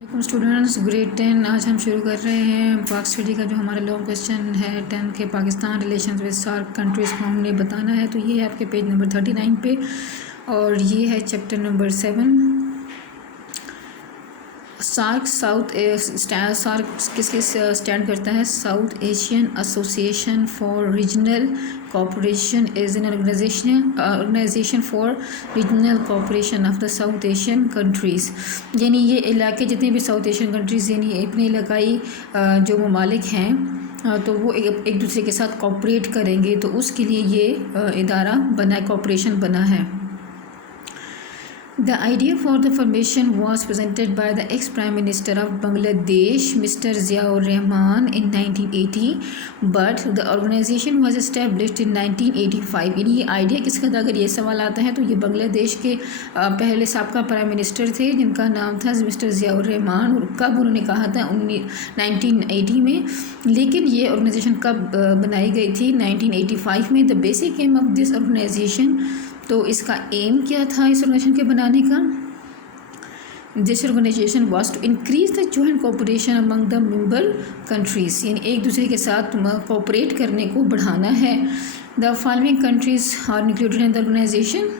वालेकुम students, grade 10 आज हम शुरू कर रहे हैं पाक स्टडी का। जो हमारा लॉन्ग क्वेश्चन है 10 के, Pakistan relations with SAARC countries को हमने बताना है। तो ये है आपके पेज नंबर 39 पे और ये है चैप्टर नंबर 7। सार्क सार्क किसके स्टैंड करता है? South Asian Association for regional Cooperation is an organization for regional cooperation of the South Asian countries. यानी ये इलाके जितने भी साउथ एशियन कंट्रीज़ यानी अपने इलाकाई जो ममालिक हैं तो वो एक दूसरे के साथ कोऑपरेट करेंगे, तो उसके लिए ये इदारा बना है, कोऑपरेशन बना है। The idea for the formation was presented by the ex-Prime Minister of Bangladesh, Mr. Ziaur Rahman, in 1980, but the organization was established in 1985. यानी ये आइडिया किसका था? अगर ये सवाल आता है तो ये बांग्लादेश के पहले साबका प्राइम मिनिस्टर थे जिनका नाम था मिस्टर ज़ियाउर रहमान, और कब उन्होंने कहा था 1980 में। लेकिन ये ऑर्गेनाइजेशन कब बनाई गई थी? 1985 में। The basic aim of this organization, तो इसका एम क्या था इस ऑर्गेनाइजेशन के बनाने का? This organization was to increase the joint cooperation among the member countries, यानी एक दूसरे के साथ कोऑपरेट करने को बढ़ाना है। The following countries are included in the organization: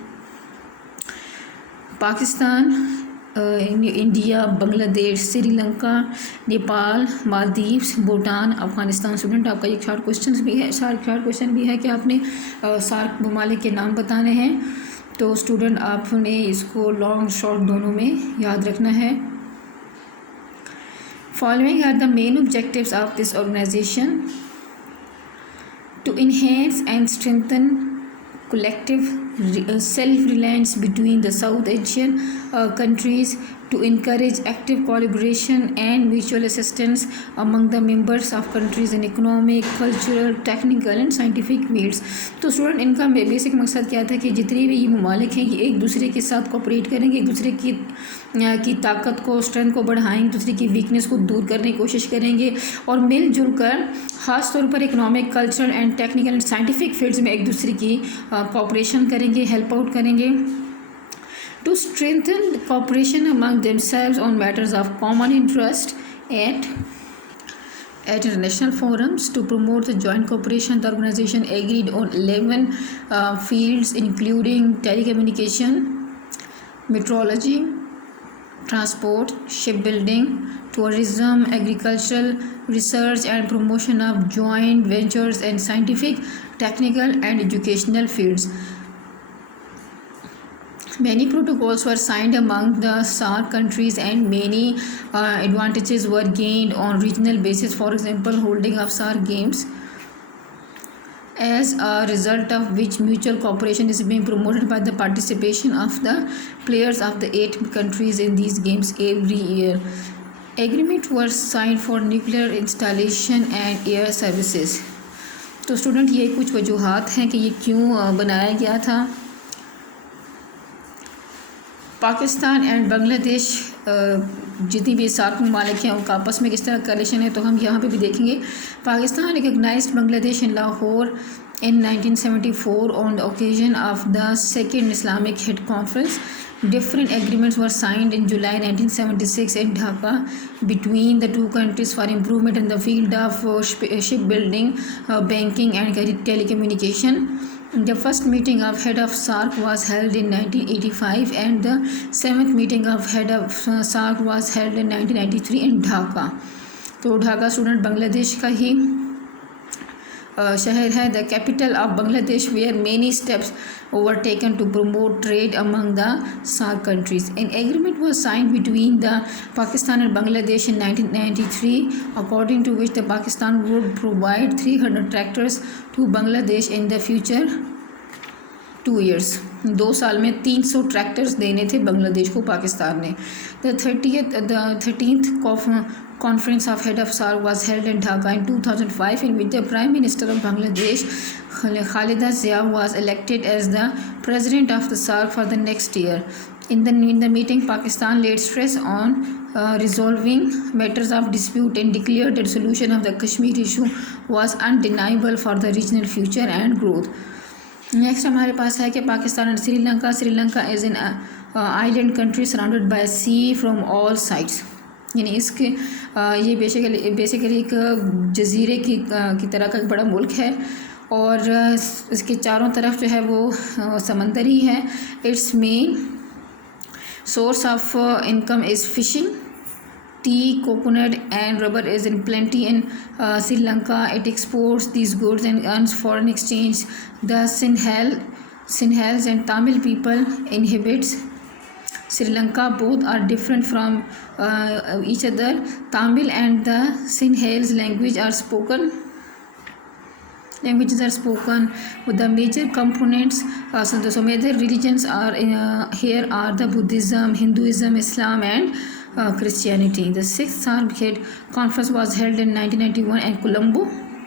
Pakistan, India, Bangladesh, Sri Lanka, Nepal, Maldives, Bhutan, Afghanistan. Student आपका एक शॉर्ट क्वेश्चन भी है कि आपने सार्क ममालिक के नाम बताने हैं। तो स्टूडेंट आपने इसको लॉन्ग शॉर्ट दोनों में याद रखना है। Following are the main objectives of this organization: to enhance and strengthen collective self-reliance between the South Asian countries, to encourage active collaboration and mutual assistance among the members of countries in economic, cultural, technical and scientific fields। तो student इनका basic मकसद क्या था कि जितने भी ये ममालिक हैं ये एक दूसरे के साथ कोऑपरेट करेंगे, एक दूसरे की ताकत को, स्ट्रेंथ को बढ़ाएंगे, दूसरे की वीकनेस को दूर करने की कोशिश करेंगे और मिलजुल कर ख़ास तौर पर economic, cultural and technical and scientific fields में एक दूसरे की कोऑपरेशन करेंगे, हेल्प आउट करेंगे। To strengthen cooperation among themselves on matters of common interest at international forums, to promote the joint cooperation, the organization agreed on 11 fields including telecommunication, meteorology, transport, shipbuilding, tourism, agricultural research and promotion of joint ventures and scientific, technical and educational fields. Many protocols were signed among the SAARC countries and many advantages were gained on regional basis. For example, holding of SAARC games, as a result of which mutual cooperation is being promoted by the participation of the players of the 8 countries in these games every year. Agreement were signed for nuclear installation and air services। तो student ये कुछ वजूहात हैं कि ये क्यों बनाया गया था। पाकिस्तान एंड बांग्लादेश जितनी भी सार्क ममालिक हैं उनका आपस में किस तरह का रिलेशन है, तो हम यहाँ पे भी देखेंगे। Pakistan recognized Bangladesh in Lahore in 1974 on the occasion of the Second Islamic Head Conference. Different agreements were signed in July 1976 in Dhaka between the two countries for improvement in the field of shipbuilding, banking and telecommunication. The first meeting of head of SAARC was held in 1985 and the 7th meeting of head of SAARC was held in 1993 in Dhaka। तो Dhaka student Bangladesh का ही शहर है। The capital of Bangladesh where many steps were taken to promote trade among the SAARC countries. An agreement was signed between the Pakistan and Bangladesh in 1993 according to which the Pakistan would provide 300 tractors to Bangladesh in the future 2 years। 2 साल में 300 tractors देने थे बांग्लादेश को पाकिस्तान ने। The 13th Conference of Head of SAARC was held in Dhaka in 2005 in which the Prime Minister of Bangladesh Khaleda Zia was elected as the President of the SAARC for the next year. In the meeting, Pakistan laid stress on resolving matters of dispute and declared that solution of the Kashmir issue was undeniable for the regional future and growth। Next हमारे पास है कि Pakistan and Sri Lanka. Sri Lanka is an island country surrounded by sea from all sides. यानी इसके ये basically एक जजीरे की तरह का एक बड़ा मुल्क है और इसके चारों तरफ जो है वो समंदर ही है। Its main source of income is fishing, tea, coconut and rubber is in plenty in Sri Lanka. It exports these goods and earns foreign exchange. The Sinhals and Tamil people inhabits Sri Lanka. Both are different from each other. Tamil and the Sinhals languages are spoken with the major components. So major religions are here are the Buddhism, Hinduism, Islam and Christianity. The sixth SAARC conference was held in 1991 in Colombo.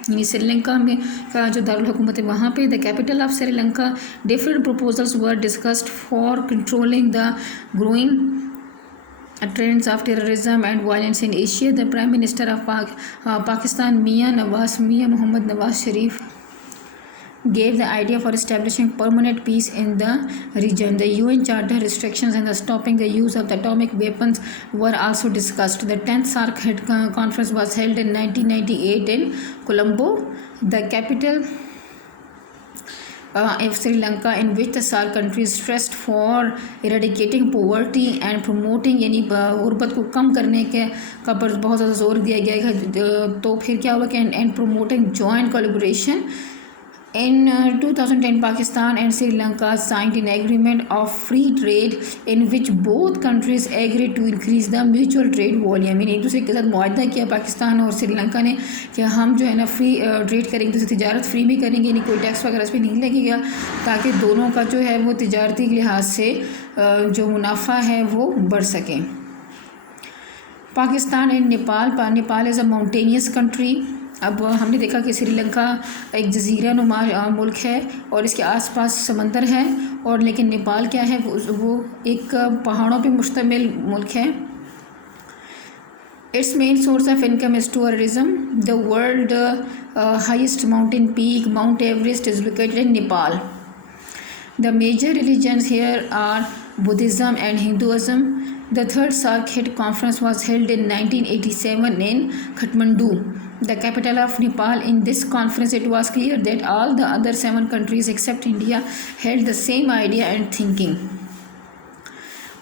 यानी श्रीलंका में का जो दारुल हुकूमत है वहाँ पे the capital of Sri Lanka. Different proposals were discussed for controlling the growing trends of terrorism and violence in Asia. The Prime Minister of Pakistan, Mian Muhammad Nawaz Sharif, gave the idea for establishing permanent peace in the region. The UN Charter restrictions and the stopping the use of the atomic weapons were also discussed. The 10th SAARC conference was held in 1998 in Colombo, the capital of Sri Lanka, in which the SAARC countries stressed for eradicating poverty and promoting यानी गुर्बत को कम करने के का पर बहुत ज़्यादा जोर दिया गया है. तो फिर क्या हुआ कि and promoting joint collaboration. In 2010, Pakistan and Sri Lanka signed an agreement of free trade in which both countries agreed to increase the mutual trade volume. यानी एक दूसरे के साथ मुआहदा किया पाकिस्तान और श्रीलंका ने कि हम जो है ना फ्री ट्रेड करेंगे, तो तिजारत फ्री में करेंगे, यानी कोई टैक्स वगैरह इस पर नहीं लगेगा, ताकि दोनों का जो है वो तिजारती लिहाज से जो मुनाफा है वो बढ़ सके. Pakistan and Nepal is a mountainous country. अब हमने देखा कि श्रीलंका एक जजीरा नुमा मुल्क है और इसके आसपास समंदर है, और लेकिन नेपाल क्या है वो एक पहाड़ों पे मुश्तमिल मुल्क है. Its main source of income is tourism. The world highest mountain peak Mount Everest is located in Nepal. The major religions here are Buddhism and Hinduism. The third SAARC conference was held in 1987 in Kathmandu, the capital of Nepal. In this conference, it was clear that all the other 7 countries except India held the same idea and thinking.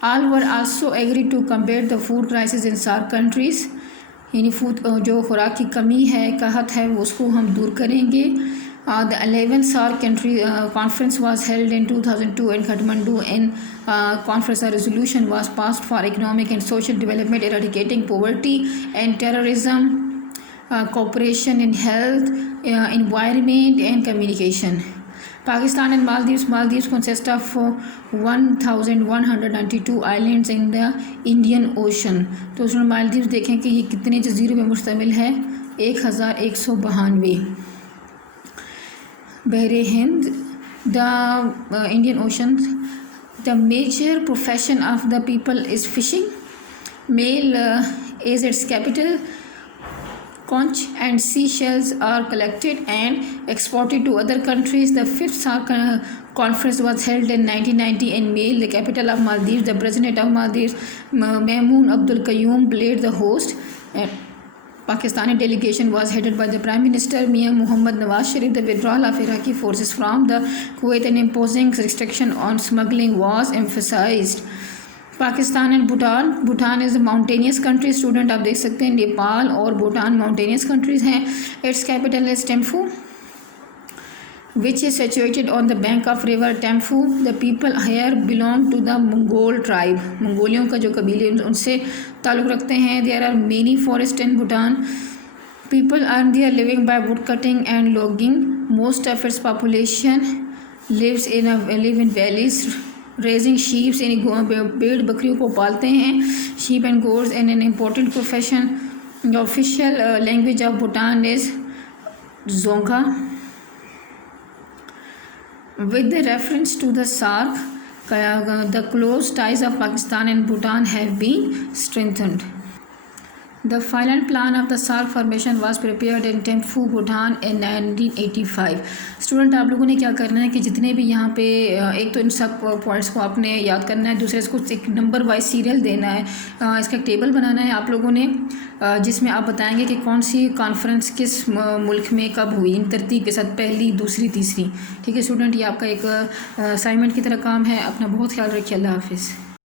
All were also agreed to combat the food crisis in SAARC countries. यानी food जो खुराक की कमी है, कहत है, उसको हम दूर करेंगे. The 11th SAARC conference was held in 2002 in Kathmandu. In conference, a resolution was passed for economic and social development, eradicating poverty and terrorism, cooperation in health, environment and communication. Pakistan and Maldives consist of 1192 islands in the Indian Ocean. तो उसमें मालदीव्स देखें कि ये कितने जजीरों में मुश्तमिल है, 1192. बहरे Hind, the Indian Ocean. The major profession of the people is fishing. Male is its capital. Conch and seashells are collected and exported to other countries. The 5th SAARC conference was held in 1990 in Male, the capital of Maldives. The president of Maldives, Maumoon Abdul Qayyum, played the host. Pakistani delegation was headed by the Prime Minister Mian Muhammad Nawaz Sharif. The withdrawal of Iraqi forces from the Kuwait and imposing restriction on smuggling was emphasized. Pakistan and Bhutan is a mountainous country. Student आप देख सकते हैं नेपाल और Bhutan mountainous countries हैं. It's capital is Thimphu, which is situated on the bank of river Temphu. The people here belong to the Mongol tribe. मंगोलियों का जो कबीले उनसे ताल्लुक़ रखते हैं. There are many forests in Bhutan. People earn their living by wood cutting and logging. Most of its population live in valleys, raising sheep. भेड़ बकरियों को पालते हैं. Sheep and goats in an important profession. The official language of Bhutan is Dzongkha. With the reference to the SAARC, the close ties of Pakistan and Bhutan have been strengthened. The final plan of the SARC formation was prepared in Thimphu, Bhutan in 1985. Student आप लोगों ने क्या करना है कि जितने भी यहाँ पे एक तो इन सब पॉइंट्स को आपने याद करना है, दूसरे इसको एक नंबर वाइज सीरियल देना है, इसका टेबल बनाना है आप लोगों ने, जिसमें आप बताएंगे कि कौन सी कॉन्फ्रेंस किस मुल्क में कब हुई, इन तरतीब के साथ, पहली, दूसरी, तीसरी। ठीक है स्टूडेंट, ये आपका एक असाइनमेंट की तरह काम है। अपना बहुत ख्याल रखिए। अल्लाह हाफिज़।